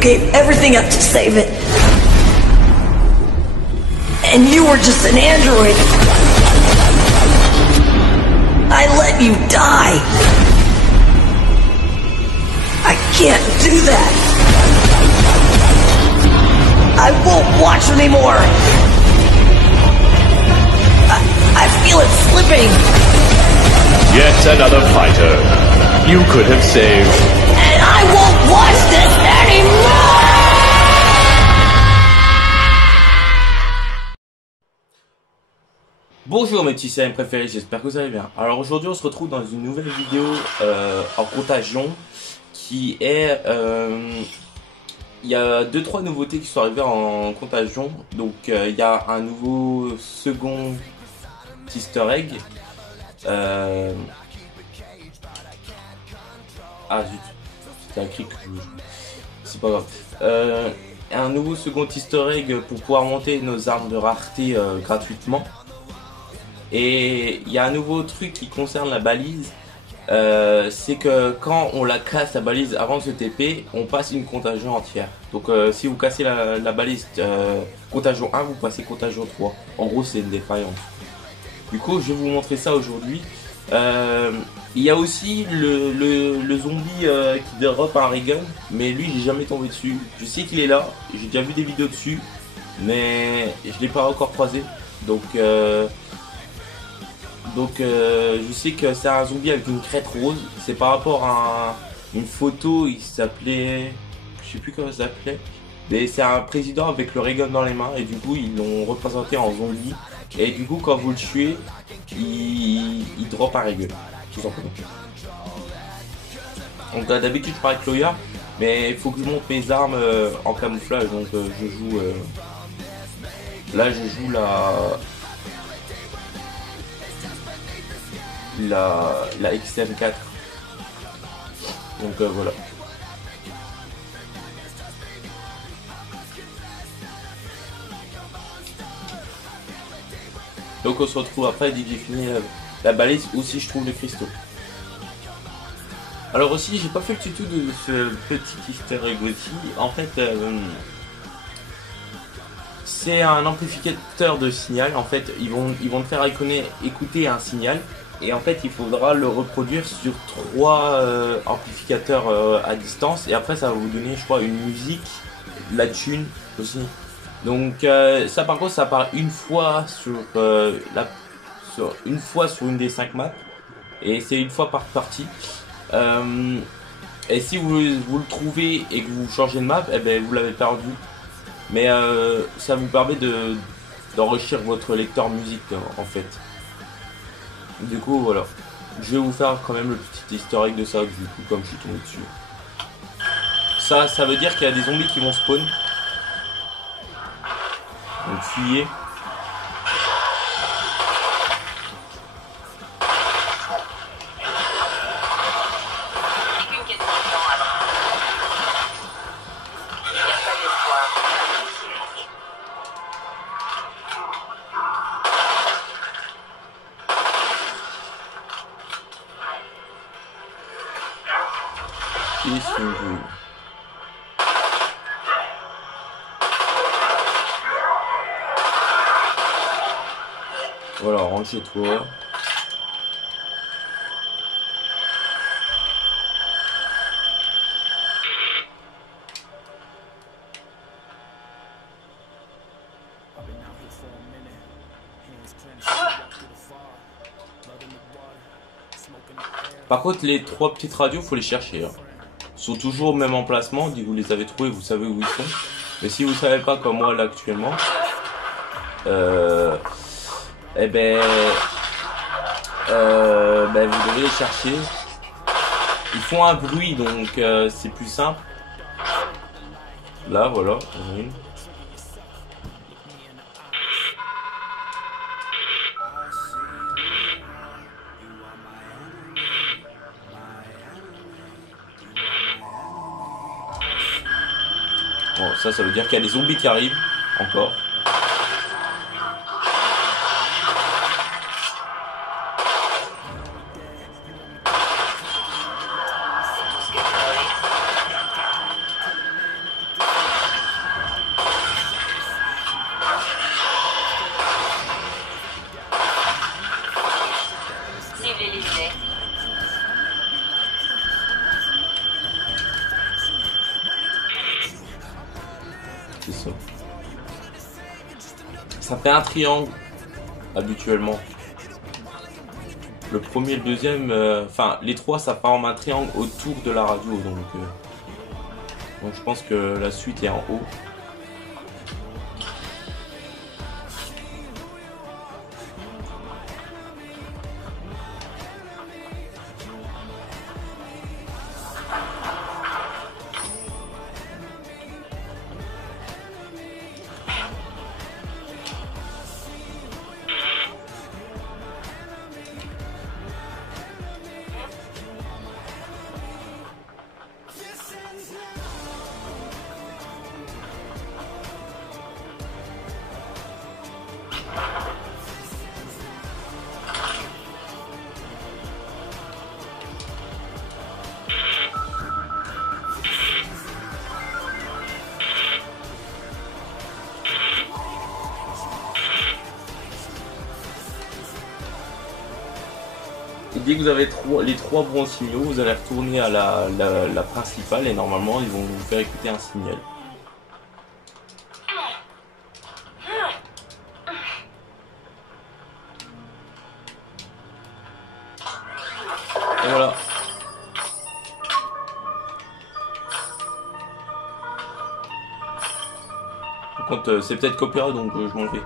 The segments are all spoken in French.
gave everything up to save it. And you were just an android. I let you die. I can't do that. I won't watch anymore. I feel it slipping. Yet another fighter you could have saved. And I won't watch this anymore! Bonjour mes petits CM préférés, j'espère que vous allez bien. Alors aujourd'hui on se retrouve dans une nouvelle vidéo en contagion qui est... il y a 2-3 nouveautés qui sont arrivées en contagion. Donc il y a un nouveau second Easter egg. Ah zut, c'était écrit que c'est pas grave. Un nouveau second Easter egg pour pouvoir monter nos armes de rareté gratuitement. Et il y a un nouveau truc qui concerne la balise. C'est que quand on la casse la balise avant de se TP, on passe une contagion entière. Donc si vous cassez la balise contagion 1, vous passez contagion 3. En gros c'est une défaillance. Du coup je vais vous montrer ça aujourd'hui. Il y a aussi le zombie qui dérobe un ray gun, mais lui j'ai jamais tombé dessus. Je sais qu'il est là, j'ai déjà vu des vidéos dessus, mais je l'ai pas encore croisé. Donc je sais que c'est un zombie avec une crête rose. C'est par rapport à une photo, il s'appelait, je sais plus comment ça s'appelait, mais c'est un président avec le ray gun dans les mains et du coup ils l'ont représenté en zombie. Et du coup quand vous le tuez, il drop un ray gun, tout simplement. Donc d'habitude je parle avec Loya, mais il faut que je monte mes armes en camouflage. Donc je joue là je joue la XM4. Donc voilà. Donc on se retrouve après dès que j'ai fini la balise ou si je trouve les cristaux. Alors aussi j'ai pas fait le tuto de ce petit Easter egg aussi. En fait c'est un amplificateur de signal. En fait ils vont te faire écouter un signal. Et en fait il faudra le reproduire sur 3 amplificateurs à distance. Et après ça va vous donner je crois une musique, la thune aussi. Donc ça par contre ça part une fois sur une des 5 maps. Et c'est une fois par partie. Et si vous le trouvez et que vous changez de map, eh ben, vous l'avez perdu. Mais ça vous permet d'enrichir votre lecteur musique en fait. Du coup voilà, je vais vous faire quand même le petit easter egg de ça, du coup comme je suis tombé dessus. Ça veut dire qu'il y a des zombies qui vont spawn. Donc fuyez. Ils sont joués. Voilà, rentre chez toi. Par contre, les 3 petites radios, faut les chercher. Hein. Ils sont toujours au même emplacement. Dès que vous les avez trouvés, vous savez où ils sont. Mais si vous savez pas, comme moi là actuellement, eh ben, vous devez les chercher. Ils font un bruit, donc c'est plus simple. Là, voilà, on a une. Bon, ça veut dire qu'il y a des zombies qui arrivent, encore. c'est ça. Ça fait un triangle, habituellement. Le premier et le deuxième, enfin les trois ça forme un triangle autour de la radio, donc je pense que la suite est en haut. Et dès que vous avez les trois bons signaux, vous allez retourner à la principale et normalement ils vont vous faire écouter un signal. Et voilà. Par contre, c'est peut-être copyright donc je m'en vais.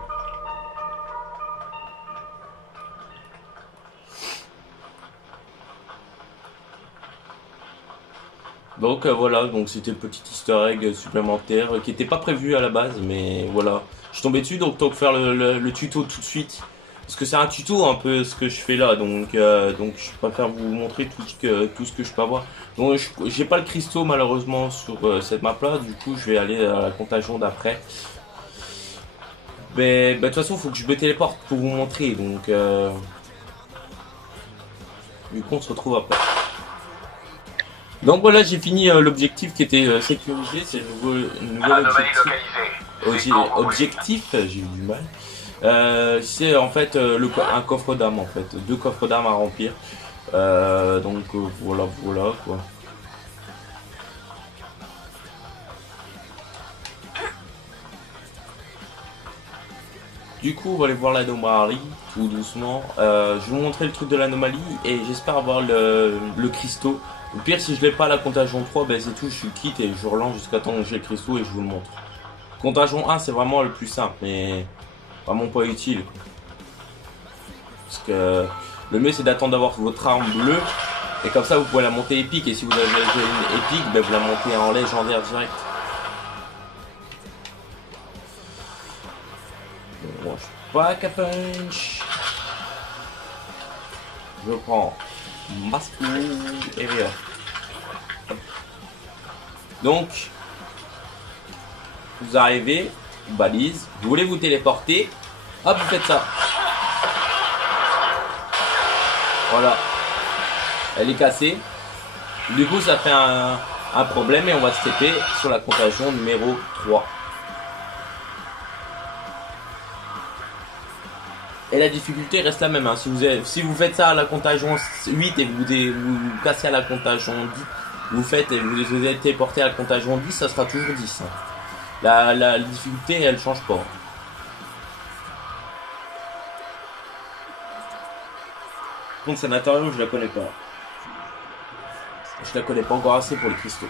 Donc voilà, donc c'était une petite easter egg supplémentaire qui n'était pas prévu à la base, mais voilà. Je suis tombé dessus, donc tant que faire le tuto tout de suite. Parce que c'est un tuto un peu ce que je fais là, donc je préfère vous montrer tout ce que je peux avoir. Donc j'ai pas le cristaux malheureusement sur cette map là, du coup je vais aller à la contagion d'après. Mais de toute façon il faut que je me téléporte pour vous montrer, donc du coup on se retrouve après. Donc voilà, j'ai fini l'objectif qui était sécurisé, c'est le nouvel objectif, j'ai eu du mal. C'est en fait un coffre d'âme en fait, 2 coffres d'âme à remplir. Voilà quoi. Du coup, on va aller voir l'anomalie tout doucement. Je vais vous montrer le truc de l'anomalie et j'espère avoir le cristaux. Au pire, si je l'ai pas à la contagion 3, ben c'est tout, je quitte et je relance jusqu'à temps que j'ai le cristaux et je vous le montre. Contagion 1, c'est vraiment le plus simple, mais vraiment pas utile. Parce que le mieux, c'est d'attendre d'avoir votre arme bleue. Et comme ça, vous pouvez la monter épique. Et si vous avez une épique, ben vous la montez en légendaire direct. Bon, je pack a punch. Je prends Masque et rien. Donc, vous arrivez, balise, vous voulez vous téléporter, hop, vous faites ça. Voilà. Elle est cassée. Du coup, ça fait un problème et on va se taper sur la contagion numéro 3. Et la difficulté reste la même. Hein. Si vous faites ça à la contagion 8 et vous cassez à la contagion 10, vous êtes téléporté à la contagion 10, ça sera toujours 10. Hein. La difficulté, elle change pas. Donc sanatorium, je la connais pas. Je la connais pas encore assez pour les cristaux.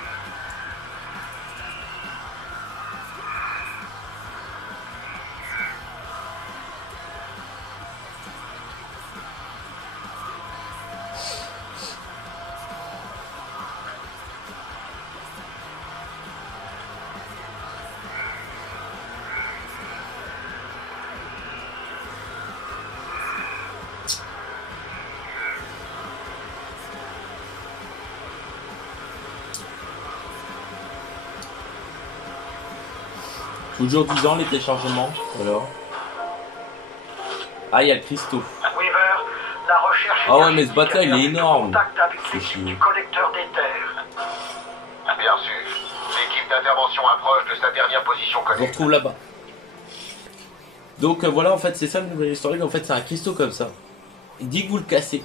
Toujours 10 ans les téléchargements, alors. Ah, il y a le cristaux. Ah ouais, mais ce bateau il est énorme. C'est chier. Bien sûr. L'équipe d'intervention approche de sa dernière position connectée. On retrouve là-bas. Donc voilà, en fait, c'est ça le nouvel historique. En fait, c'est un cristaux comme ça. Et dès que vous le cassez,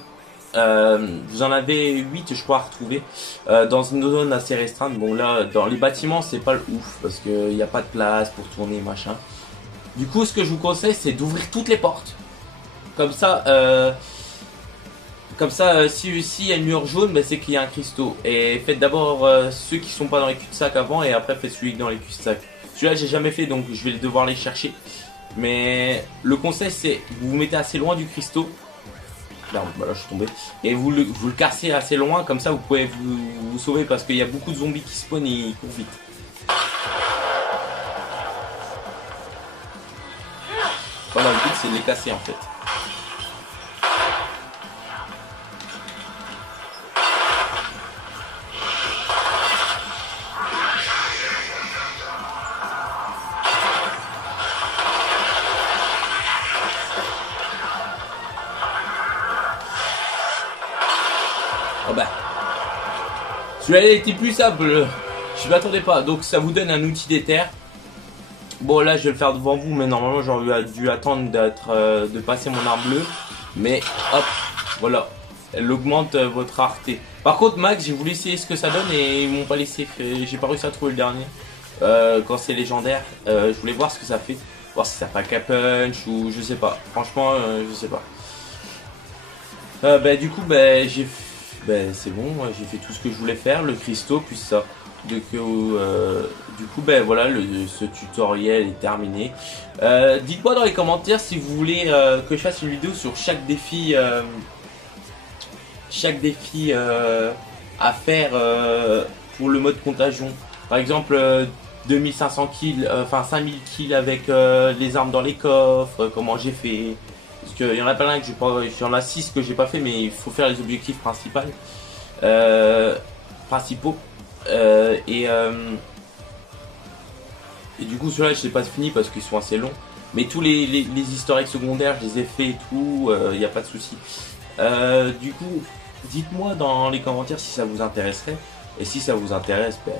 Vous en avez 8 je crois à retrouver dans une zone assez restreinte. Bon là dans les bâtiments c'est pas le ouf parce qu'il n'y a pas de place pour tourner machin. Du coup ce que je vous conseille c'est d'ouvrir toutes les portes. Comme ça si y a une mur jaune, bah, c'est qu'il y a un cristaux. Et faites d'abord ceux qui sont pas dans les cul-de-sac avant et après faites celui dans les cul-de-sac. Celui-là j'ai jamais fait donc je vais devoir les chercher. Mais le conseil c'est vous vous mettez assez loin du cristaux. Là, voilà, je suis tombé. Et vous le cassez assez loin, comme ça vous pouvez vous sauver parce qu'il y a beaucoup de zombies qui spawnent et ils courent vite. Voilà, le but c'est de les casser en fait. Oh bah, celui-là était plus simple, je m'y attendais pas. Donc ça vous donne un outil d'éther. Bon là je vais le faire devant vous, mais normalement j'aurais dû attendre de passer mon arme bleue. Mais hop, voilà, elle augmente votre rareté. Par contre Max, j'ai voulu essayer ce que ça donne et ils m'ont pas laissé, j'ai pas réussi à trouver le dernier. Quand c'est légendaire, je voulais voir ce que ça fait. Voir si ça fait un cap-punch ou je sais pas. Franchement je sais pas. Bah du coup bah j'ai... Ben c'est bon, j'ai fait tout ce que je voulais faire, le cristaux puis ça. Donc, du coup ben voilà, ce tutoriel est terminé. Dites-moi dans les commentaires si vous voulez que je fasse une vidéo sur chaque défi à faire pour le mode contagion. Par exemple 2500 kills, enfin 5000 kills avec les armes dans les coffres, comment j'ai fait. Parce qu'il y en a plein que j'ai pas, il y en a 6 que j'ai pas fait, mais il faut faire les objectifs principaux. Et du coup ceux-là je les ai pas fini parce qu'ils sont assez longs. Mais tous les historiques secondaires je les ai fait et tout, il n'y a pas de souci. Du coup dites-moi dans les commentaires si ça vous intéresserait. Et si ça vous intéresse, ben,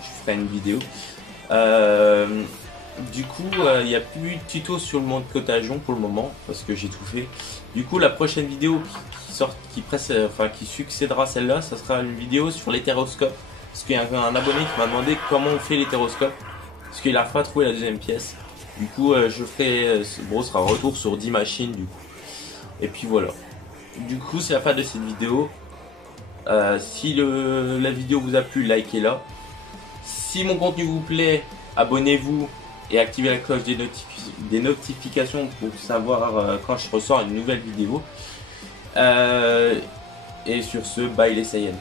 je ferai une vidéo. Du coup, il n'y a plus de tuto sur le mode contagion pour le moment parce que j'ai tout fait. Du coup, la prochaine vidéo qui succédera celle-là, ça sera une vidéo sur l'hétéroscope. Parce qu'il y a un abonné qui m'a demandé comment on fait l'hétéroscope. Parce qu'il n'a pas trouvé la deuxième pièce. Du coup, je ferai, ce sera un retour sur 10 machines du coup. Et puis voilà. Du coup, c'est la fin de cette vidéo. Si la vidéo vous a plu, likez-la. Si mon contenu vous plaît, abonnez-vous. Et activez la cloche des notifications pour savoir quand je ressors une nouvelle vidéo. Et sur ce, bye les Saiyans.